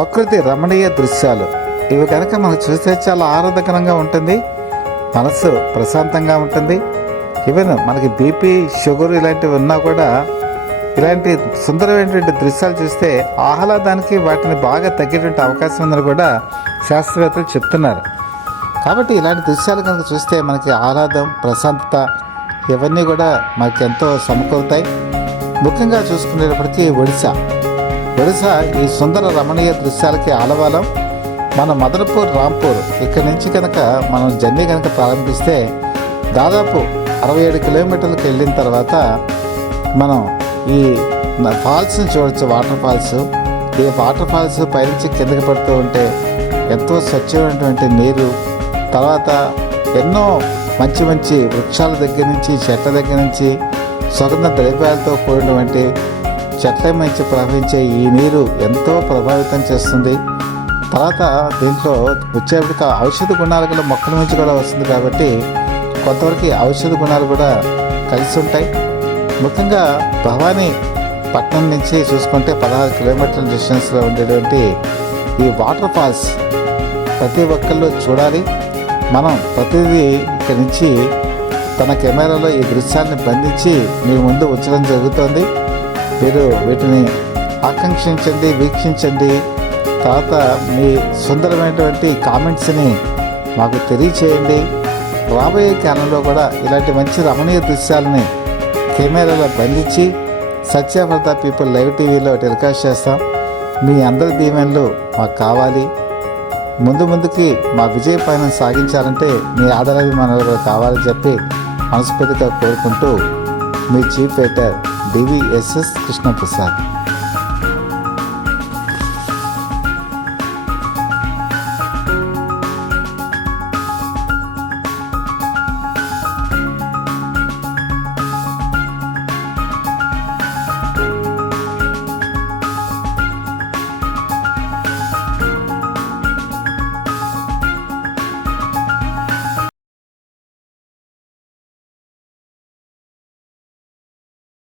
ప్రకృతి రమణీయ దృశ్యాలు ఇవి కనుక మనం చూస్తే చాలా ఆహ్లాదకరంగా ఉంటుంది, మనసు ప్రశాంతంగా ఉంటుంది. ఈవెన్ మనకి బీపీ, షుగర్ ఇలాంటివి ఉన్నా కూడా ఇలాంటి సుందరమైనటువంటి దృశ్యాలు చూస్తే ఆహ్లాదానికి వాటిని బాగా తగ్గేటువంటి అవకాశం ఉందని కూడా శాస్త్రవేత్తలు చెప్తున్నారు. కాబట్టి ఇలాంటి దృశ్యాలు కనుక చూస్తే మనకి ఆహ్లాదం, ప్రశాంతత ఇవన్నీ కూడా మనకి ఎంతో సమకూరుతాయి. ముఖ్యంగా చూసుకునేటప్పటికీ ఒడిశా ఈ సుందర రమణీయ దృశ్యాలకి ఆలవాలం. మన మదనపూర్, రాంపూర్ ఇక్కడి నుంచి కనుక మనం జర్నీ కనుక ప్రారంభిస్తే దాదాపు 67 కిలోమీటర్లకు వెళ్ళిన తర్వాత మనం ఈ ఫాల్స్ని చూడవచ్చు. ఈ వాటర్ ఫాల్స్ పైనుంచి కిందకి పడుతూ ఉంటే ఎంతో స్వచ్ఛమైనటువంటి నీరు, తర్వాత ఎన్నో మంచి మంచి వృక్షాల దగ్గర నుంచి, చెట్ల దగ్గర నుంచి సుగంధ ద్రవ్యాలతో కూడినటువంటి చెట్ల నుంచి ప్రవహించే ఈ నీరు ఎంతో ప్రభావితం చేస్తుంది. తర్వాత దీంట్లో వచ్చేప్పటికి ఔషధ గుణాలు గల మొక్కల నుంచి కూడా వస్తుంది కాబట్టి కొంతవరకు ఔషధ గుణాలు కూడా కలిసి ఉంటాయి. ముఖ్యంగా భవానీ పట్నం నుంచి చూసుకుంటే 16 కిలోమీటర్ల డిస్టెన్స్లో ఉండేటువంటి ఈ వాటర్ ఫాల్స్ ప్రతి ఒక్కళ్ళు చూడాలి. మనం ప్రతిదీ ఇక్కడి నుంచి తన కెమెరాలో ఈ దృశ్యాన్ని బంధించి మీ ముందు ఉంచడం జరుగుతుంది. మీరు వీటిని ఆకాంక్షించండి, వీక్షించండి. తర్వాత మీ సుందరమైనటువంటి కామెంట్స్ని మాకు తెలియచేయండి. రాబోయే కాలంలో కూడా ఇలాంటి మంచి రమణీయ దృశ్యాలని కెమెరాలో బంధించి సత్య ఫర్ ద పీపుల్ లైవ్ టీవీలో టెలికాస్ట్ చేస్తాం. మీ అందరి దీవెనలు మాకు కావాలి. ముందుకి మా విజయ పయనం సాగించాలంటే మీ ఆదరాభిమానాలు కావాలని చెప్పి మనస్ఫూర్తిగా కోరుకుంటూ మీ చీఫ్ ఎడిటర్ డివిఎస్ఎస్ కృష్ణప్రసాద్.